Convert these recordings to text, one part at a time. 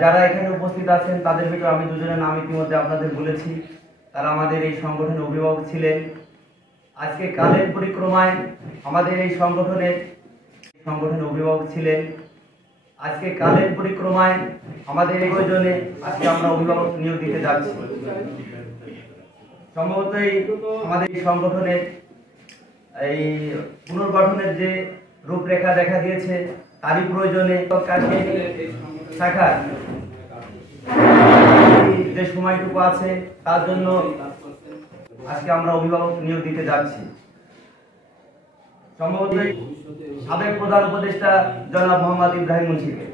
যারা এখানে উপস্থিত আছেন তাদের ভিতরে আমি দুজনের নাম ইতিমধ্যে আপনাদের বলেছি। তারা আমাদের এই সংগঠনের অভিভাবক ছিলেন। আজকে কালের পরিক্রমায় আমাদের এই সংগঠনের অভিভাবক ছিলেন। আজকে কালের পরিক্রমায় আমাদের এই প্রয়োজনে আজকে আমরা অভিভাবক নিয়োগ দিতে যাচ্ছি। সম্ভবতই আমাদের এই সংগঠনের এই পুনর্গঠনের যে রূপরেখা দেখা দিয়েছে তারই প্রয়োজনে শাখার যে সময়টুকু আছে তার জন্য আজকে আমরা অভিভাবক নিয়োগ দিতে যাচ্ছি। সম্ভবত সাবেক প্রধান উপদেষ্টা জনাব মোহাম্মদ ইব্রাহিম মুন্সিকে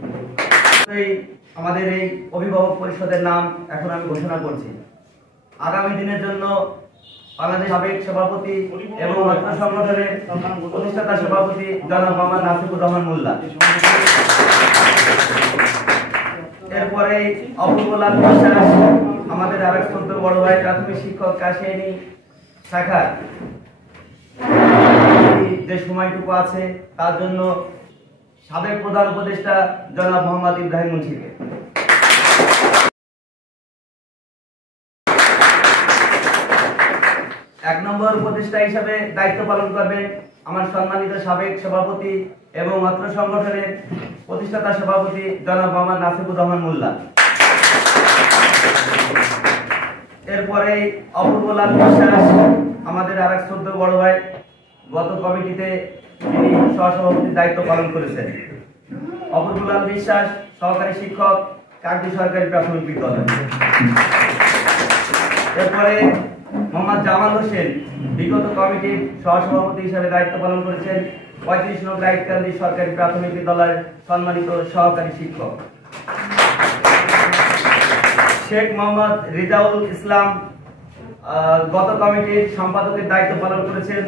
আমাদের এই অভিভাবক পরিষদের নাম এখন আমি ঘোষণা করছি। আগামী দিনের জন্য বাংলাদেশ সাবেক সভাপতি এবং অর্থ সংগঠনের প্রতিষ্ঠাতা সভাপতি জনাব মোহাম্মদ নাসিবুর রহমান মোল্লা, এরপরে অপূর্বলাল বিশ্বাস আমাদের আরেক ছোট বড় ভাই প্রাথমিক শিক্ষক কাশিয়ানী শাখার যে সময়টুকু আছে তার জন্য সাবেক প্রধান উপদেষ্টা জনাব মোহাম্মদ ইব্রাহিম মুন্সিকে, এক নম্বর উপদেষ্টা হিসেবে দায়িত্ব পালন করবেন আমার সম্মানিত সাবেক সভাপতি এবং অত্র সংগঠনের প্রতিষ্ঠাতা সভাপতি জনাব মোহাম্মদ নাসিবুর রহমান মোল্লা। এরপরে অপূর্বলাল বিশ্বাস আমাদের আরেক ছোট বড় ভাই, গত কমিটিতে তিনি সহসভাপতির দায়িত্ব পালন করেছেন। অপূর্বলাল বিশ্বাস সহকারী শিক্ষক, কাকদ্বীপ সরকারি প্রাথমিক বিদ্যালয়। এরপরে মোহাম্মদ জামাল হোসেন বিগত কমিটির সহসভাপতি হিসেবে দায়িত্ব পালন করেছেন, 35 নং কাকদ্বীপ সরকারি প্রাথমিক বিদ্যালয়ের সম্মানিত সহকারী শিক্ষক। শেখ মোহাম্মদ রিজাউল ইসলাম গত কমিটির সম্পাদকের দায়িত্ব পালন করেছেন,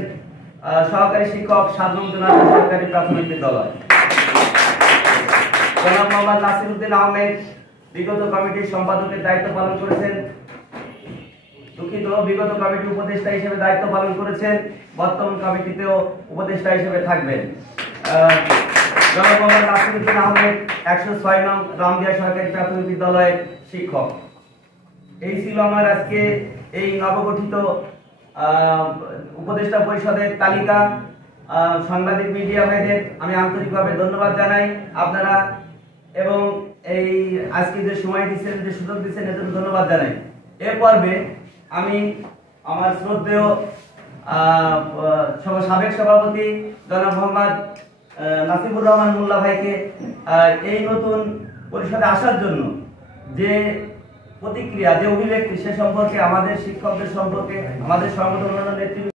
সহকারী শিক্ষক 7 নং সরকারি প্রাথমিক বিদ্যালয়। জনাব মোহাম্মদ নাসিরউদ্দিন আহমেদ বিগত কমিটির সম্পাদকের দায়িত্ব পালন করেছেন, বিগত কমিটি উপদেষ্টা হিসেবে দায়িত্ব পালন করেছেন, বর্তমান কমিটিতেও উপদেষ্টা হিসেবে থাকবেন। জনাব মোহাম্মদ নাসিরউদ্দিন আহমেদ 106 নং রামদিয়া সরকারি প্রাথমিক বিদ্যালয়ের শিক্ষক। এই ছিল আমার আজকে এই নবগঠিত উপদেষ্টা পরিষদের তালিকা। সাংবাদিক মিডিয়া ভাইদের আমি আন্তরিকভাবে ধন্যবাদ জানাই আপনারা, এবং এই আজকে যে সময় দিচ্ছেন, যে সুযোগ দিচ্ছেন, এর জন্য ধন্যবাদ জানাই। এর পর্বে আমি আমার শ্রদ্ধেয় সাবেক সভাপতি জনাব মোহাম্মদ নাসিবুর রহমান মোল্লা ভাইকে এই নতুন পরিষদে আসার জন্য যে প্রতিক্রিয়া, যে অভিব্যক্তি, সে সম্পর্কে আমাদের শিক্ষকদের সম্পর্কে, আমাদের সংগঠনের নেতৃত্ব